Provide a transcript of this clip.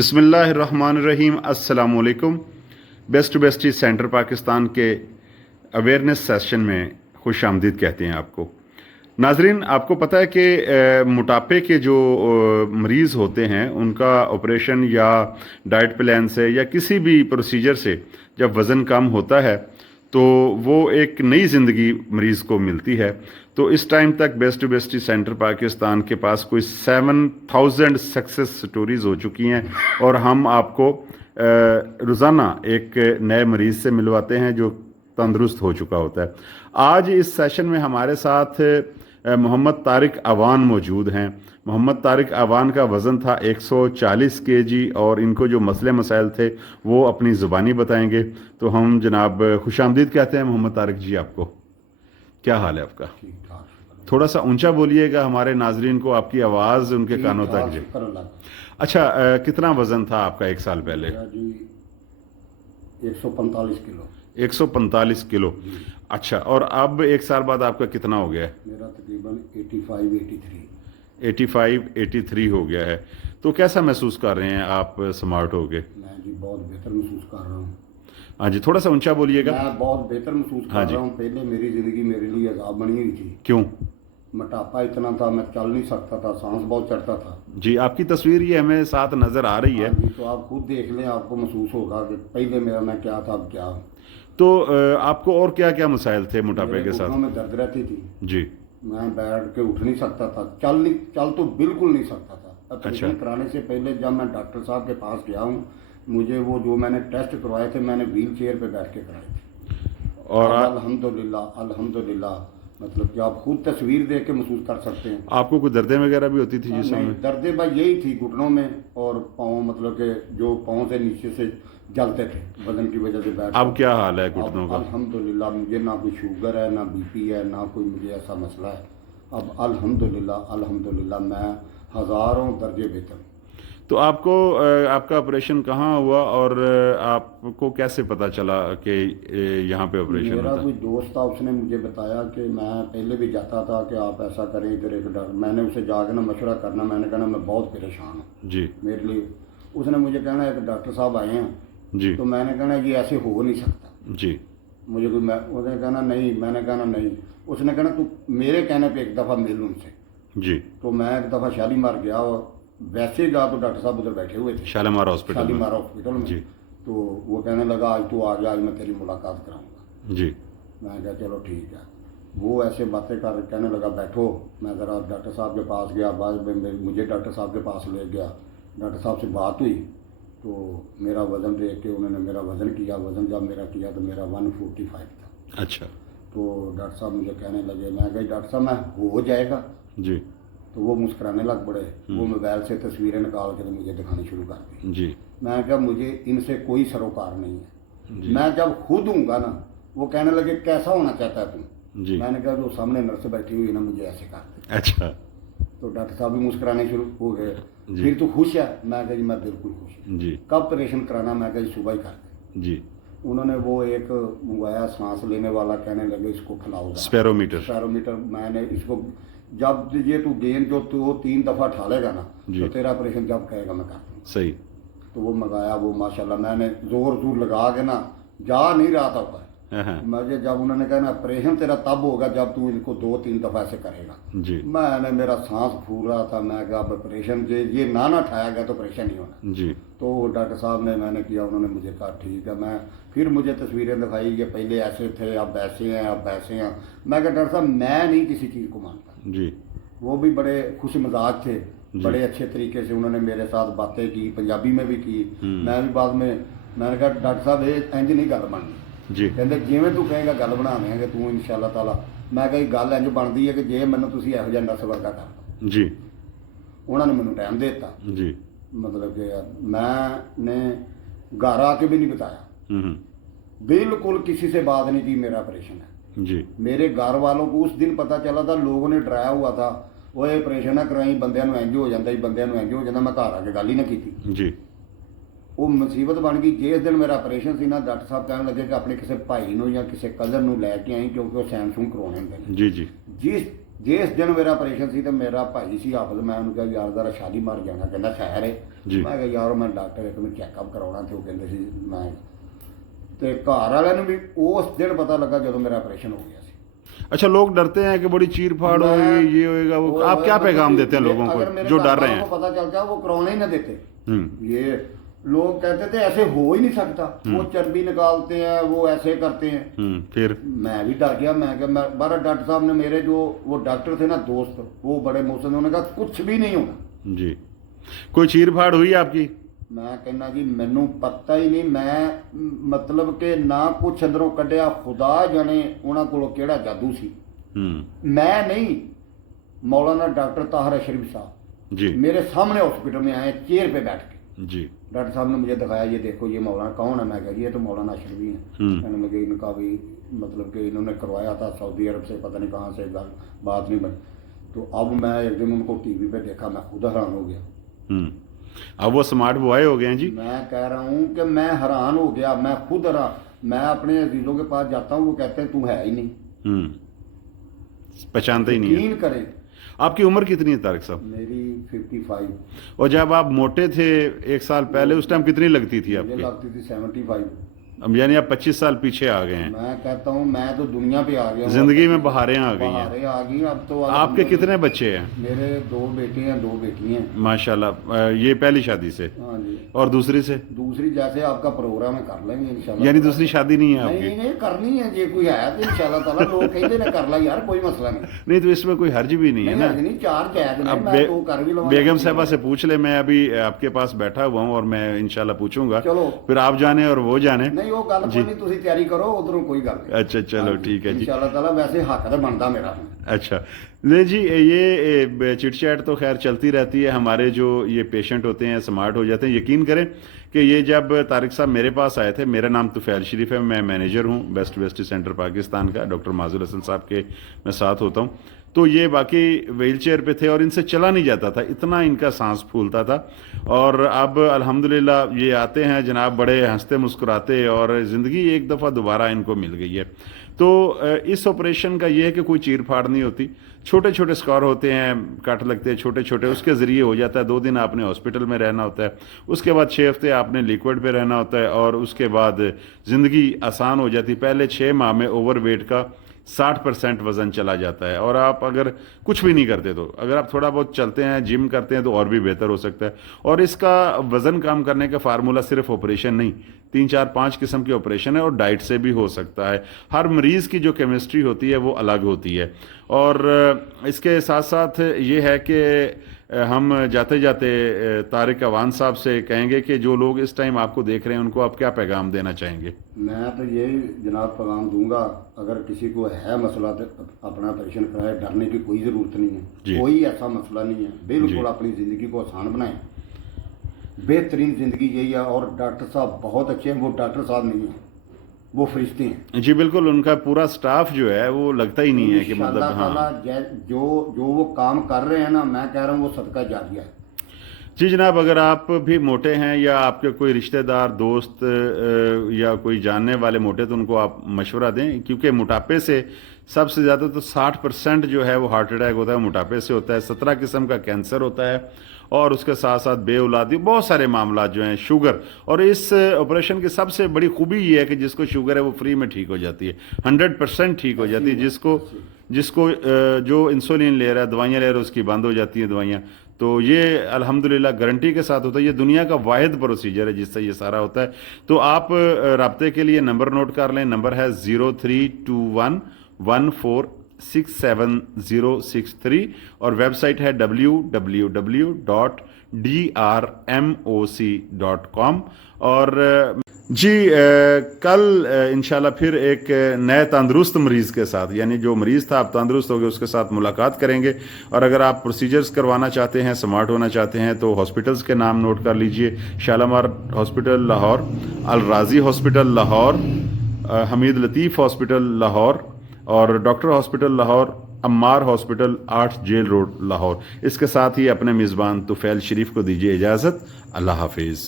बिस्मिल्लाहिर्रहमानिर्रहीम। अस्सलाम वालेकुम। Best to best centre Pakistan के अवेयरनेस सेशन में खुश आमदीद कहते हैं आपको। नाजरीन, आपको पता है कि मोटापे के जो मरीज़ होते हैं उनका ऑपरेशन या डाइट प्लान से या किसी भी प्रोसीजर से जब वज़न कम होता है तो वो एक नई ज़िंदगी मरीज़ को मिलती है। तो इस टाइम तक best to best centre Pakistan के पास कोई 7000 सक्सेस स्टोरीज़ हो चुकी हैं और हम आपको रोज़ाना एक नए मरीज़ से मिलवाते हैं जो तंदुरुस्त हो चुका होता है। आज इस सेशन में हमारे साथ मोहम्मद तारिक अवान मौजूद हैं। मोहम्मद तारिक अवान का वज़न था 140 केजी और इनको जो मसले मसाइल थे वो अपनी ज़ुबानी बताएंगे। तो हम जनाब खुशामदीद कहते हैं मोहम्मद तारिक जी आपको। क्या हाल है आपका? थोड़ा सा ऊंचा बोलिएगा, हमारे नाजरीन को आपकी आवाज़ उनके कानों तक जाए। अच्छा, कितना वज़न था आपका एक साल पहले? 145 किलो। 145 किलो। अच्छा, और अब एक साल बाद आपका कितना हो गया है? मेरा तकरीबन 85-83 हो गया है। तो कैसा महसूस कर रहे हैं आप स्मार्ट हो गए? मैं जी बहुत बेहतर महसूस कर रहा हूँ। हाँ जी, थोड़ा सा ऊंचा बोलिएगा। मैं बहुत बेहतर महसूस कर रहा हूँ। पहले मेरी ज़िंदगी मेरे लिए अज़ाब बनी हुई थी। क्यों? मोटापा इतना था, मैं चल नहीं सकता था, सांस बहुत चढ़ता था। जी, आपकी तस्वीर ये हमें साथ नज़र आ रही है। जी, तो आप खुद देख लें, आपको महसूस होगा कि पहले मेरा मैं क्या था, अब क्या हूँ। तो आपको और क्या क्या मसाइल थे मोटापे के साथ? घुटनों में दर्द रहती थी जी। मैं बैठ के उठ नहीं सकता था, चल तो बिल्कुल नहीं सकता था। ऑपरेशन कराने से पहले जब मैं डॉक्टर साहब के पास गया हूँ, मुझे वो जो मैंने टेस्ट करवाए थे मैंने व्हील चेयर पे बैठ के कराए थे। और अल्हम्दुलिल्लाह मतलब कि आप खुद तस्वीर देख के महसूस कर सकते हैं। आपको कोई दर्दें वगैरह भी होती थी जिस समय? दर्दें भाई यही थी घुटनों में और पाँव, मतलब कि जो पाँव से नीचे से जलते थे वजन की वजह से बैठ। अब क्या हाल है घुटनों का? अल्हम्दुलिल्लाह मुझे ना कोई शुगर है, ना बीपी है, ना कोई मुझे ऐसा मसला है। अब अल्हम्दुलिल्लाह मैं हज़ारों दर्जे बेहतर हूँ। तो आपको आपका ऑपरेशन कहाँ हुआ और आपको कैसे पता चला कि यहाँ पे ऑपरेशन मेरा होता? कोई दोस्त था, उसने मुझे बताया कि मैं पहले भी जाता था कि आप ऐसा करें, इधर एक डॉक्टर, मैंने उसे जाकर ना मशवरा करना, मैंने कहना मैं बहुत परेशान हूँ जी। मेरे लिए। उसने मुझे कहना एक डॉक्टर साहब आए हैं जी। तो मैंने कहना ये ऐसे हो नहीं सकता जी। मुझे कोई, उसने कहना नहीं, मैंने कहना नहीं। उसने कहना तू मेरे कहने पे एक दफ़ा मिल उनसे। जी। तो मैं एक दफ़ा शालीमार गया और वैसे ही गया तो डॉक्टर साहब उधर बैठे हुए थे शालीमार हॉस्पिटल में। जी। तो वो कहने लगा आज तू आ गया, आज मैं तेरी मुलाकात कराऊंगा। जी। मैं कहा चलो ठीक है। वो ऐसे बातें कर कहने लगा बैठो। मैं ज़रा डॉक्टर साहब के पास गया, बाद में मुझे डॉक्टर साहब के पास ले गया। डॉक्टर साहब से बात हुई तो मेरा वज़न देख के उन्होंने मेरा वज़न किया। वज़न जब मेरा किया तो मेरा 145 था। अच्छा। तो डॉक्टर साहब मुझे कहने लगे, मैं कहा डॉक्टर साहब मैं हो जाएगा? जी। तो वो मुस्कुराने लग पड़े। वो मोबाइल से तस्वीरें निकाल के मुझे दिखानी शुरू कर दी। जी। मैं कहा मुझे इनसे कोई सरोकार नहीं है। मैं जब खुद हूँगा ना, वो कहने लगे कैसा होना चाहता है तुम? जी। मैंने कहा जो सामने नर्स बैठी हुई है ना, मुझे ऐसे कर दे। अच्छा। तो डॉक्टर साहब भी मुस्कुराने शुरू हो गए। फिर तो खुश है? मैं कहा जी मैं बिल्कुल खुश हूँ। जी। कब ऑपरेशन कराना? मैं कहा जी सुबह ही कर दे। जी। उन्होंने वो एक मंगवाया सांस लेने वाला, कहने लगे इसको खिलाओ स्पेरोमीटर। मैंने इसको जब ये तू गेंद जो तू 3 दफ़ा ठालेगा ना तो तेरा ऑपरेशन जब कहेगा मैं कर दूँ। सही। तो वो मंगाया, वो माशाल्लाह मैंने जोर लगा के ना, जा नहीं रहा था ऊपर। मुझे जब उन्होंने कहा ना ऑपरेशन तेरा तब होगा जब तू इनको 2-3 दफ़ा ऐसे करेगा। जी। मैंने मेरा सांस फूल रहा था। मैं कहा अब ऑपरेशन ये ना ठाया गया तो ऑपरेशन नहीं होना। जी। तो डॉक्टर साहब ने मैंने किया, उन्होंने मुझे कहा ठीक है। मैं फिर मुझे तस्वीरें दिखाई कि पहले ऐसे थे, अब ऐसे हैं, अब वैसे हैं। मैं कहा डॉक्टर साहब मैं नहीं किसी चीज़ को मानता। जी। वो भी बड़े खुश मजाज थे, बड़े अच्छे तरीके से उन्होंने मेरे साथ बातें की, पंजाबी में भी की। मैं भी बाद में मैंने कहा डॉक्टर साहब ये इंज नहीं गल बननी जी। कहते जिवें तू कहेगा गल बना देंगे तू इंशाअल्लाह ताला। मैं कही गल इंज बनती है कि जे मैनूं तुसीं इहो जिहा नर्स वर्गा कर जी। उन्होंने मैनूं टाइम दे दिता। जी। मतलब कि मैंने घर आके भी नहीं बताया, बिल्कुल किसी से बात नहीं की मेरा ऑपरेशन है। जी। मेरे घर वालों को उस दिन पता चला था, लोगों ने डराया हुआ था वो ऑपरेशन ना कराई बंदियां नूं इंज हो जाता, बंदियां नूं इंज हो जाता। मैं घर आके गल ही ना की। जी। वो मुसीबत बन गई। जिस दिन मेरा ऑपरेशन सी ना, डॉक्टर साहब कहने लगे कि अपने किसी भाई नूं या किसी कज़न नूं लैके आई क्योंकि वो सैन सून करवाने होंदे ने। जी। जी। जिस ਜਿਸ ਦਿਨ ਮੇਰਾ ਆਪਰੇਸ਼ਨ ਸੀ ਤੇ ਮੇਰਾ ਭਾਈ ਸੀ ਹਾਫਿਜ਼, ਮੈਂ ਉਹਨੂੰ ਕਿਹਾ ਯਾਰ ਜ਼ਰਾ ਸ਼ਾਦੀ ਮਾਰ ਜਾਣਾ, ਕਹਿੰਦਾ ਖੈਰ ਹੈ। ਜੀ। ਮੈਂ ਕਿਹਾ ਯਾਰ ਮੈਂ ਡਾਕਟਰ ਇੱਕ ਨੂੰ ਚੈੱਕਅਪ ਕਰਾਉਣਾ, ਤੇ ਉਹ ਕਹਿੰਦੇ ਸੀ ਮੈਂ, ਤੇ ਘਰ ਵਾਲਿਆਂ ਨੂੰ ਵੀ ਉਸ ਦਿਨ पता लगा ਜਦੋਂ ਮੇਰਾ ਆਪਰੇਸ਼ਨ ਹੋ ਗਿਆ ਸੀ। अच्छा, लोग डरते हैं कि बड़ी चीर फाड़ होगी, ये होएगा वो, आप क्या पैगाम देते हैं लोगों को जो डर रहे हैं? पता चलता वो कराने ही ना देते। हम्म। ये लोग कहते थे ऐसे हो ही नहीं सकता, वो चर्बी निकालते हैं, वो ऐसे करते हैं। फिर मैं भी डर गया, मैं बारह डॉक्टर साहब ने मेरे जो वो डॉक्टर थे ना दोस्त, वो बड़े मुझसे, उन्होंने कहा कुछ भी नहीं होगा जी। कोई चीर फाड़ हुई आपकी? मैं कहना जी मैनू पता ही नहीं, मैं मतलब कि ना कुछ अंदरों कढ़िया, खुदा जाने उन्होंने को केड़ा जादू सी। मैं नहीं, मौलाना डॉक्टर ताहिर अशरफ साहब जी मेरे सामने हॉस्पिटल में आए चेयर पे बैठ के। जी। डॉक्टर साहब ने मुझे दिखाया, ये देखो ये मौलाना कौन है। मैं कहा ये तो मौलाना अशरफ ही है। मैंने मुझे इनका भी मतलब कि इन्होंने करवाया था सऊदी अरब से, पता नहीं कहाँ से, बात नहीं बनी। तो अब मैं एक दिन उनको टीवी पे देखा, मैं खुद हैरान हो गया। अब वो स्मार्ट बॉय हो गए हैं जी। मैं कह रहा हूँ कि मैं हैरान हो गया, मैं खुद हैरान। मैं अपने अजीजों के पास जाता हूँ, वो कहते हैं तू है ही नहीं, पहचानते ही नहीं है। यकीन करें। आपकी उम्र कितनी है तारिक साहब? मेरी 55। और जब आप मोटे थे 1 साल पहले, उस टाइम कितनी लगती थी मुझे आपकी? लगती थी 75। अब यानी आप 25 साल पीछे आ गए हैं। मैं कहता हूँ मैं तो दुनिया पे आ गया हूँ। जिंदगी में बहारें आ गई हैं। बहारें आ गई अब तो। आपके कितने बच्चे हैं? मेरे 2 बेटे हैं, 2 बेटी हैं। माशाल्लाह। ये पहली शादी से? हाँ जी। और दूसरी से? दूसरी जैसे आपका प्रोग्राम है कर लेंगे इंशाल्लाह। यानी दूसरी शादी नहीं है नहीं आपकी? नहीं करनी है, जे कोई है तो इंशाल्लाह ताला लोग कहते ना कर ला यार, कोई मसला नहीं। नहीं तो इसमें कोई हर्ज भी नहीं है ना? नहीं 4 जायज अब नहीं, मैं तो कर भी लूंगा। बेगम साहबा से पूछ ले, मैं अभी आपके पास बैठा हुआ हूँ और मैं इंशाल्लाह पूछूंगा, चलो फिर आप जाने और वो जाने। नहीं वो गल कोई नहीं, तुसी तैयारी करो, उधरों कोई गल नहीं। अच्छा चलो ठीक है जी। इंशाल्लाह ताला वैसे हक तो बनता मेरा। अच्छा ले जी, ये चिट चैट तो खैर चलती रहती है। हमारे जो ये पेशेंट होते हैं स्मार्ट हो जाते हैं। यकीन करें कि ये जब तारिक साहब मेरे पास आए थे, मेरा नाम तुफैल शरीफ है, मैं मैनेजर हूँ बेस्ट वेस्ट सेंटर पाकिस्तान का, डॉक्टर माजुल हसन साहब के मैं साथ होता हूँ। तो ये बाकी व्हील चेयर पे थे और इनसे चला नहीं जाता था, इतना इनका सांस फूलता था। और अब अल्हम्दुलिल्लाह ये आते हैं जनाब बड़े हंसते मुस्कुराते, और ज़िंदगी एक दफ़ा दोबारा इनको मिल गई है। तो इस ऑपरेशन का ये है कि कोई चीर फाड़ नहीं होती, छोटे छोटे स्कार होते हैं, कट लगते हैं छोटे छोटे, उसके ज़रिए हो जाता है। 2 दिन आपने हॉस्पिटल में रहना होता है, उसके बाद 6 हफ्ते आपने लिक्विड पे रहना होता है, और उसके बाद ज़िंदगी आसान हो जाती है। पहले 6 माह में ओवरवेट का 60% वज़न चला जाता है। और आप अगर कुछ भी नहीं करते, तो अगर आप थोड़ा बहुत चलते हैं, जिम करते हैं, तो और भी बेहतर हो सकता है। और इसका वज़न कम करने का फार्मूला सिर्फ ऑपरेशन नहीं, 3 4 5 किस्म के ऑपरेशन है, और डाइट से भी हो सकता है। हर मरीज़ की जो केमिस्ट्री होती है वो अलग होती है। और इसके साथ साथ ये है कि हम जाते जाते तारिक अवान साहब से कहेंगे कि जो लोग इस टाइम आपको देख रहे हैं उनको आप क्या पैगाम देना चाहेंगे? मैं तो यही जनाब पैगाम दूंगा, अगर किसी को है मसला तो अपना ऑपरेशन कराए, डरने की कोई ज़रूरत नहीं है। कोई ऐसा मसला नहीं है, बिल्कुल अपनी ज़िंदगी को आसान बनाएं। बेहतरीन ज़िंदगी यही है। और डॉक्टर साहब बहुत अच्छे हैं, वो डॉक्टर साहब नहीं हैं, वो फरिश्ते हैं जी। बिल्कुल, उनका पूरा स्टाफ जो है वो लगता ही नहीं है कि मतलब हाँ जो वो काम कर रहे हैं ना, मैं कह रहा हूँ वो सदका जारिया है। जी जनाब, अगर आप भी मोटे हैं या आपके कोई रिश्तेदार दोस्त या कोई जानने वाले मोटे, तो उनको आप मशवरा दें, क्योंकि मोटापे से सबसे ज़्यादा तो 60% जो है वो हार्ट अटैक होता है, मोटापे से होता है। 17 किस्म का कैंसर होता है, और उसके साथ साथ बेऔलादी, बहुत सारे मामला जो हैं, शुगर। और इस ऑपरेशन की सबसे बड़ी खूबी ये है कि जिसको शुगर है वो फ्री में ठीक हो जाती है, 100% ठीक हो जाती है। जिसको जो इंसुलिन ले रहा है, दवाइयाँ ले रहा है, उसकी बंद हो जाती हैं दवाइयाँ। तो ये अल्हम्दुलिल्लाह गारंटी के साथ होता है। ये दुनिया का वाहिद प्रोसीजर है जिससे ये सारा होता है। तो आप राब्ते के लिए नंबर नोट कर लें, नंबर है 0321146763, और वेबसाइट है www.drmoc.com। और जी कल इंशाल्लाह फिर एक नए तंदुरुस्त मरीज़ के साथ, यानी जो मरीज़ था आप तंदुरुस्त हो गए, उसके साथ मुलाकात करेंगे। और अगर आप प्रोसीजर्स करवाना चाहते हैं, स्मार्ट होना चाहते हैं, तो हॉस्पिटल्स के नाम नोट कर लीजिए। Shalimar hospital Lahore, Al Razi hospital Lahore, Hameed Latif hospital Lahore, और doctor hospital Lahore, Ammar hospital 8 jail road Lahore. इसके साथ ही अपने मेज़बान तुफैल शरीफ को दीजिए इजाज़त। अल्लाह हाफिज़।